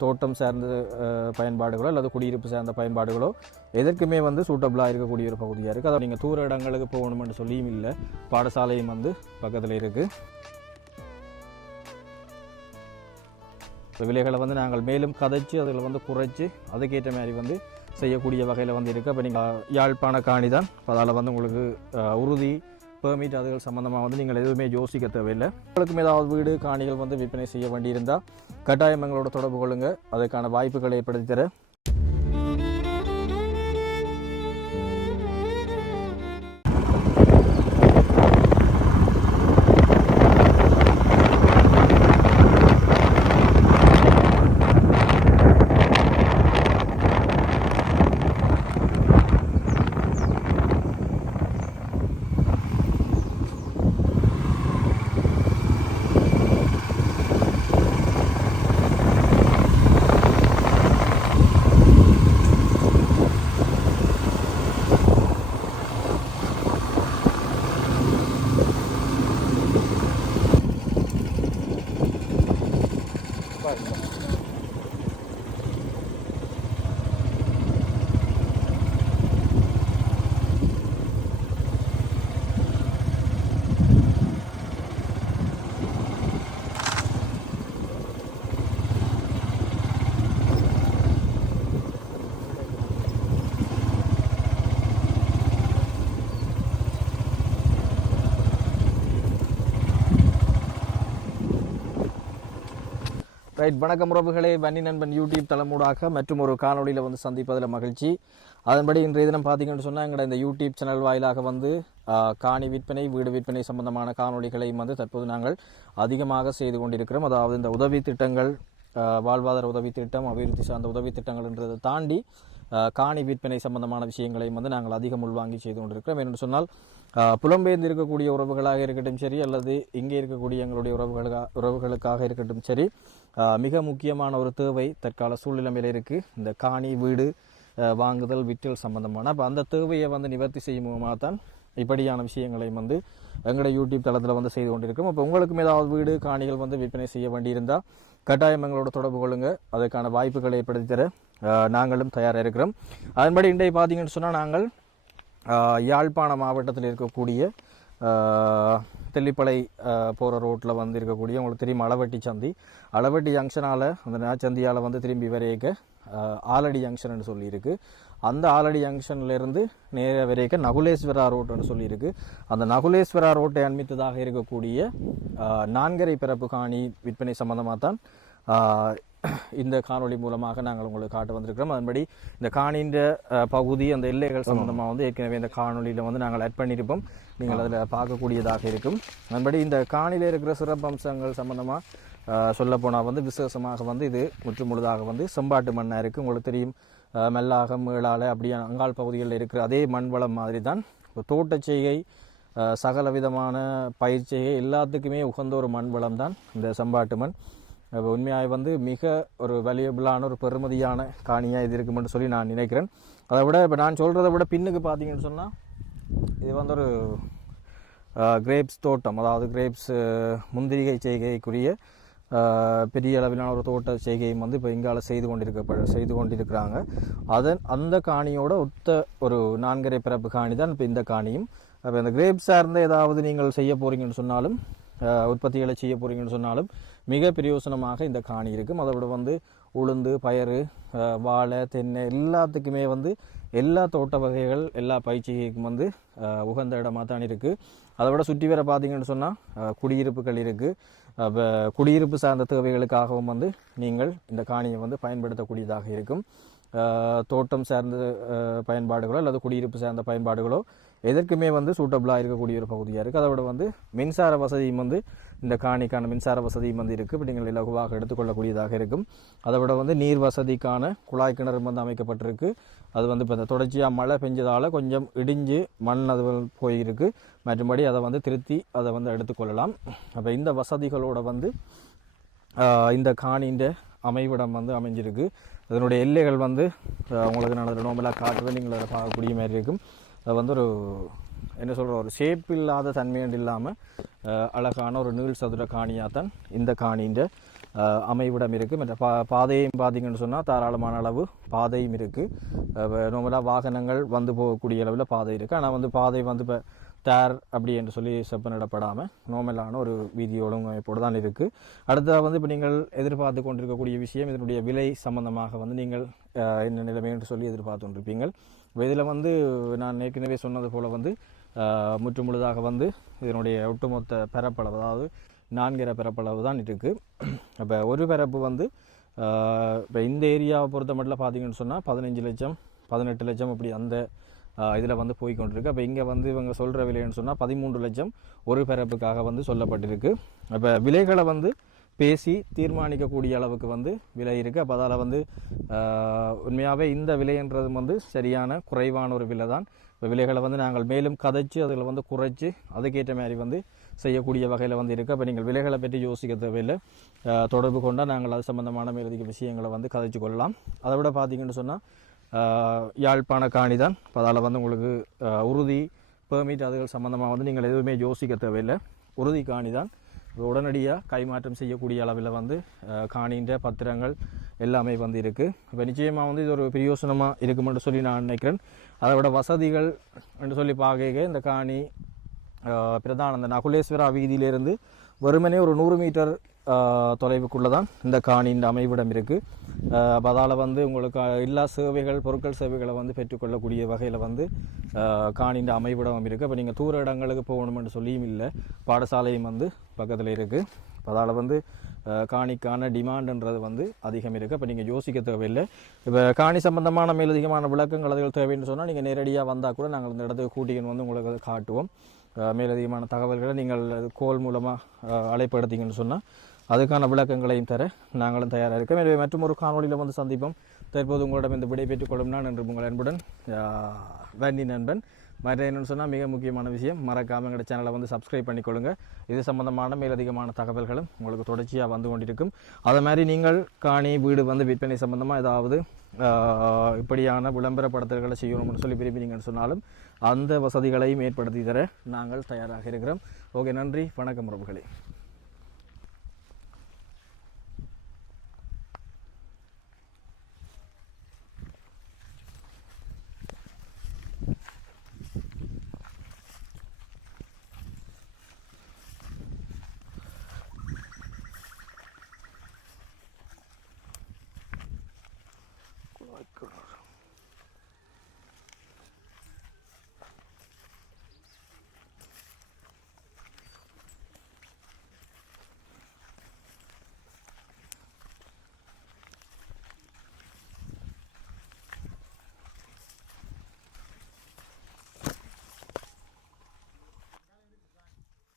தோட்டம் சார்ந்த பயன்பாடுகளோ அல்லது குடியிருப்பு சார்ந்த பயன்பாடுகளோ எதற்குமே வந்து சூட்டபிளாக இருக்கக்கூடிய ஒரு பகுதியாக இருக்குது அதை நீங்கள் தூர இடங்களுக்கு போகணும்னு சொல்லியும் இல்லை. பாடசாலையும் வந்து பக்கத்தில் இருக்குது இப்போ விலைகளை வந்து நாங்கள் மேலும் கதைச்சு அதில் வந்து குறைச்சி அதுக்கேற்ற மாதிரி வந்து செய்யக்கூடிய வகையில் வந்து இருக்குது அப்போ நீங்கள் யாழ்ப்பாண காணி தான் அதால் வந்து உங்களுக்கு உறுதி பெர்மிட் அதுகள் சம்மந்தமாக வந்து நீங்கள் எதுவுமே யோசிக்க தேவையில்லை. உங்களுக்கும் ஏதாவது வீடு காணிகள் வந்து விற்பனை செய்ய வேண்டியிருந்தால் கட்டாயம் எங்களோட தொடர்பு கொள்ளுங்கள் அதற்கான வாய்ப்புகளை ஏற்படுத்தி தர ரைட் வணக்கம் உறவுகளே. வன்னி நண்பன் யூடியூப் தலைமூடாக மற்றும் ஒரு காணொளியில் வந்து சந்திப்பதில் மகிழ்ச்சி. அதன்படி இன்றைய தினம் பார்த்தீங்கன்னு சொன்னால் எங்களோட இந்த யூடியூப் சேனல் வாயிலாக வந்து காணி விற்பனை வீடு விற்பனை சம்பந்தமான காணொளிகளையும் வந்து தற்போது நாங்கள் அதிகமாக செய்து கொண்டிருக்கிறோம். அதாவது இந்த உதவி திட்டங்கள் வாழ்வாதார உதவி திட்டம் அபிவிருத்தி சார்ந்த உதவி திட்டங்கள்ன்றதை தாண்டி காணி விற்பனை சம்பந்தமான விஷயங்களையும் வந்து நாங்கள் அதிகம் உள்வாங்கி செய்து கொண்டிருக்கிறோம். என்று சொன்னால் புலம்பெயர்ந்து இருக்கக்கூடிய உறவுகளாக இருக்கட்டும் சரி அல்லது இங்கே இருக்கக்கூடிய எங்களுடைய உறவுகளுக்காக உறவுகளுக்காக இருக்கட்டும் சரி மிக முக்கியமான ஒரு தேவை தற்கால சூழ்நிலைமையில் இருக்குது இந்த காணி வீடு வாங்குதல் விற்றல் சம்பந்தமான. அப்போ அந்த தேவையை வந்து நிவர்த்தி செய்யும் மூலமாக தான் இப்படியான விஷயங்களையும் வந்து எங்களுடைய யூடியூப் தளத்தில் வந்து செய்து கொண்டிருக்கிறோம். அப்போ உங்களுக்கும் ஏதாவது வீடு காணிகள் வந்து விற்பனை செய்ய வேண்டியிருந்தால் கட்டாயம் எங்களோட தொடர்பு கொள்ளுங்க. அதற்கான வாய்ப்புகளை ஏற்படுத்தி தர நாங்களும் தயாராக இருக்கிறோம். அதன்படி இன்றைய பார்த்தீங்கன்னு சொன்னால் நாங்கள் யாழ்ப்பாண மாவட்டத்தில் இருக்கக்கூடிய தெல்லிப்பளை போகிற ரோட்டில் வந்து இருக்கக்கூடிய உங்களுக்கு தெரியும் அளவட்டி சந்தி. அளவட்டி ஜங்ஷனால் அந்த நாச்சந்தியால் வந்து திரும்பி வரையக்க ஆலடி ஜங்ஷன் சொல்லியிருக்கு. அந்த ஆலடி ஜங்ஷன்லேருந்து நேர வரைக்க நகுலேஸ்வரா ரோட்டுன்னு சொல்லியிருக்கு. அந்த நகுலேஸ்வரா ரோட்டை அண்மித்ததாக இருக்கக்கூடிய நான்கரை பிறப்பு காணி விற்பனை சம்மந்தமாக தான் இந்த காணொளி மூலமாக நாங்கள் உங்களுக்கு காட்ட வந்திருக்கிறோம். அதன்படி இந்த காணின்ற பகுதி அந்த எல்லைகள் சம்பந்தமாக வந்து ஏற்கனவே இந்த காணொளியில் வந்து நாங்கள் ஆட் பண்ணியிருப்போம் நீங்கள் அதில் பார்க்கக்கூடியதாக இருக்கும். அதன்படி இந்த காணியில் இருக்கிற சிறப்பு அம்சங்கள் சம்பந்தமாக சொல்லப்போனால் வந்து விசேஷமாக வந்து இது முற்று முழுதாக வந்து செம்பாட்டு மண்ணாக இருக்குது உங்களுக்கு தெரியும் மெல்லாகம் மேலால அப்படியே அங்கால் பகுதிகளில் இருக்கிற அதே மண் வளம் மாதிரி தான் தோட்டச்செய்கை தோட்டச் செய்கை சகல விதமான பயிற்சியை எல்லாத்துக்குமே உகந்த ஒரு மண் வளம் தான் இந்த செம்பாட்டு மண். உண்மையாக வந்து மிக ஒரு வேல்யூபிளான ஒரு பெருமதியான காணியாக இது இருக்குமென்று சொல்லி நான் நினைக்கிறேன். அதை விட இப்போ நான் சொல்கிறத விட பின்னுக்கு பார்த்தீங்கன்னு சொன்னால் இது வந்து ஒரு கிரேப்ஸ் தோட்டம். அதாவது கிரேப்ஸ் முந்திரிகை செய்கைக்குரிய பெரிய அளவிலான ஒரு தோட்ட செய்கையும் வந்து இப்போ இங்கால செய்து கொண்டிருக்க செய்து கொண்டிருக்கிறாங்க. அதன் அந்த காணியோட ஒத்த ஒரு நான்கரை பிறப்பு காணி தான் இப்போ இந்த காணியும். அப்போ இந்த கிரேப்ஸ் சார்ந்த ஏதாவது நீங்கள் செய்ய போகிறீங்கன்னு சொன்னாலும் உற்பத்திகளை செய்ய போகிறீங்கன்னு சொன்னாலும் மிக பிரயோசனமாக இந்த காணி இருக்கும். அதை விட வந்து உளுந்து பயறு வாழை தென்னை எல்லாத்துக்குமே வந்து எல்லா தோட்ட வகைகள் எல்லா பயிற்சிகளுக்கும் வந்து உகந்த இடமாக தான் இருக்குது அதை விட சுற்றி வர பார்த்தீங்கன்னு சொன்னால் குடியிருப்புகள் இருக்குது குடியிருப்பு சார்ந்த தேவைகளுக்காகவும் வந்து நீங்கள் இந்த காணியை வந்து பயன்படுத்தக்கூடியதாக இருக்கும். தோட்டம் சார்ந்த பயன்பாடுகளோ அல்லது குடியிருப்பு சார்ந்த பயன்பாடுகளோ எதற்குமே வந்து சூட்டபிளாக இருக்கக்கூடிய ஒரு பகுதியாக இருக்குது அதை விட வந்து மின்சார வசதியும் வந்து இந்த காணிக்கான மின்சார வசதியும் வந்து இருக்குது இப்போ நீங்கள் இலகுவாக எடுத்துக்கொள்ளக்கூடியதாக இருக்கும். அதை விட வந்து நீர் வசதிக்கான குழாய் கிணறு வந்து அமைக்கப்பட்டிருக்கு. அது வந்து இப்போ இந்த தொடர்ச்சியாக மழை பெஞ்சதால் கொஞ்சம் இடிஞ்சு மண் அது போயிருக்கு. மற்றும்படி அதை வந்து திருத்தி அதை வந்து எடுத்துக்கொள்ளலாம். அப்போ இந்த வசதிகளோட வந்து இந்த காணின்ற அமைவிடம் வந்து அமைஞ்சிருக்கு. அதனுடைய எல்லைகள் வந்து உங்களுக்கு நான் அதில் நோம்பலாக காட்டுறது நீங்கள் அதை பார்க்கக்கூடிய மாதிரி இருக்கும். அது வந்து ஒரு என்ன சொல்கிற ஒரு ஷேப் இல்லாத தன்மையண்டு இல்லாமல் அழகான ஒரு நீள் சதுர காணியாக தான் இந்த காணின்ற அமைவிடம் இருக்குது மற்ற பா பாதையும் பார்த்திங்கன்னு சொன்னால் தாராளமான அளவு பாதையும் இருக்குது நார்மலாக வாகனங்கள் வந்து போகக்கூடிய அளவில் பாதை இருக்குது ஆனால் வந்து பாதை வந்து இப்போ டேர் அப்படி என்று சொல்லி செப்பனிடப்படாமல் நோமலான ஒரு வீதி ஒழுங்கமைப்போடு தான் இருக்குது அடுத்ததாக வந்து இப்போ நீங்கள் எதிர்பார்த்து கொண்டிருக்கக்கூடிய விஷயம் இதனுடைய விலை சம்பந்தமாக வந்து நீங்கள் என்ன நிலைமை என்று சொல்லி எதிர்பார்த்து கொண்டிருப்பீங்கள். இதில் வந்து நான் ஏற்கனவே சொன்னது போல் வந்து முற்றுமுழுதாக முற்று முழுதாக வந்து இதனுடைய ஒட்டுமொத்த பரப்பளவு அதாவது நான்கிற பரப்பளவு தான் இருக்குது அப்போ ஒரு பரப்பு வந்து இப்போ இந்த ஏரியாவை பொறுத்த மட்டும் பார்த்தீங்கன்னு சொன்னால் பதினஞ்சு லட்சம் பதினெட்டு லட்சம் அப்படி அந்த இதில் வந்து போய் கொண்டிருக்கு அப்போ இங்கே வந்து இவங்க சொல்கிற விலைன்னு சொன்னால் பதிமூன்று லட்சம் ஒரு பிறப்புக்காக வந்து சொல்லப்பட்டிருக்கு. அப்போ விலைகளை வந்து பேசி தீர்மானிக்கக்கூடிய அளவுக்கு வந்து விலை இருக்குது அப்போ அதால் வந்து உண்மையாகவே இந்த விலைன்றது வந்து சரியான குறைவான ஒரு விலை தான். இப்போ விலைகளை வந்து நாங்கள் மேலும் கதைச்சு அதில் வந்து குறைச்சி அதுக்கேற்ற மாதிரி வந்து செய்யக்கூடிய வகையில் வந்து இருக்குது அப்போ நீங்கள் விலைகளை பற்றி யோசிக்க தேவையில்லை. தொடர்பு கொண்டால் நாங்கள் அது சம்மந்தமான மேலதிக விஷயங்களை வந்து கதைச்சு கொள்ளலாம். அதை விட பார்த்தீங்கன்னு சொன்னால் யாழ்ப்பாண காணி தான். இப்போ அதால் வந்து உங்களுக்கு உறுதி பெர்மிட் அதுகள் சம்மந்தமாக வந்து நீங்கள் எதுவுமே யோசிக்க தேவையில்லை. உறுதி காணி தான். உடனடியாக கைமாற்றம் செய்யக்கூடிய அளவில் வந்து காணின்ற பத்திரங்கள் எல்லாமே வந்து இருக்குது இப்போ நிச்சயமாக வந்து இது ஒரு பிரயோசனமாக இருக்குமென்று சொல்லி நான் நினைக்கிறேன். அதை விட வசதிகள் என்று சொல்லி பார்க்க இந்த காணி பிரதானந்த பிரதான அந்த நகுலேஸ்வரா வீதியிலேருந்து வெறுமனே ஒரு நூறு மீட்டர் தொலைவுக்குள்ளே தான் இந்த காணியின் அமைவிடம் இருக்குது அப்போ அதால் வந்து உங்களுக்கு எல்லா சேவைகள் பொருட்கள் சேவைகளை வந்து பெற்றுக்கொள்ளக்கூடிய வகையில் வந்து காணியின் அமைவிடம் இருக்குது அப்போ நீங்கள் தூர இடங்களுக்கு போகணும்னு சொல்லியும் இல்லை. பாடசாலையும் வந்து பக்கத்தில் இருக்குது அதால் வந்து காணிக்கான டிமாண்டுன்றது வந்து அதிகம் இருக்குது அப்போ நீங்கள் யோசிக்க தேவையில்லை. இப்போ காணி சம்பந்தமான மேலதிகமான விளக்கங்கள் அதுகள் தேவைன்னு சொன்னால் நீங்கள் நேரடியாக வந்தால் கூட நாங்கள் இந்த இடத்துக்கு கூட்டிகின்னு வந்து உங்களுக்கு அதை காட்டுவோம் மேலதிகமான தகவல்களை நீங்கள் கோல் மூலமாக அழைப்படுத்திங்கன்னு சொன்னால் அதுக்கான விளக்கங்களையும் தர நாங்களும் தயாராக இருக்கோம். எனவே மற்றும் ஒரு காணொலியில் வந்து சந்திப்போம். தற்போது உங்களிடம் இந்த விடை பெற்றுக் கொள்ளும் நான் என்று உங்கள் அன்புடன் வேண்டி நண்பன். மற்ற என்னன்னு சொன்னால் மிக முக்கியமான விஷயம் மறக்காமல் எங்களோட சேனலை வந்து சப்ஸ்கிரைப் பண்ணிக்கொள்ளுங்க. இது சம்பந்தமான மேலதிகமான தகவல்களும் உங்களுக்கு தொடர்ச்சியாக வந்து கொண்டிருக்கும். அதை மாதிரி நீங்கள் காணி வீடு வந்து விற்பனை சம்பந்தமாக ஏதாவது இப்படியான விளம்பரப்படுத்தல்களை செய்யணும்னு சொல்லி விரும்பினீங்கன்னு சொன்னாலும் அந்த வசதிகளையும் ஏற்படுத்தி தர நாங்கள் தயாராக இருக்கிறோம். ஓகே நன்றி. வணக்கம் உறவுகளே.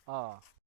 啊。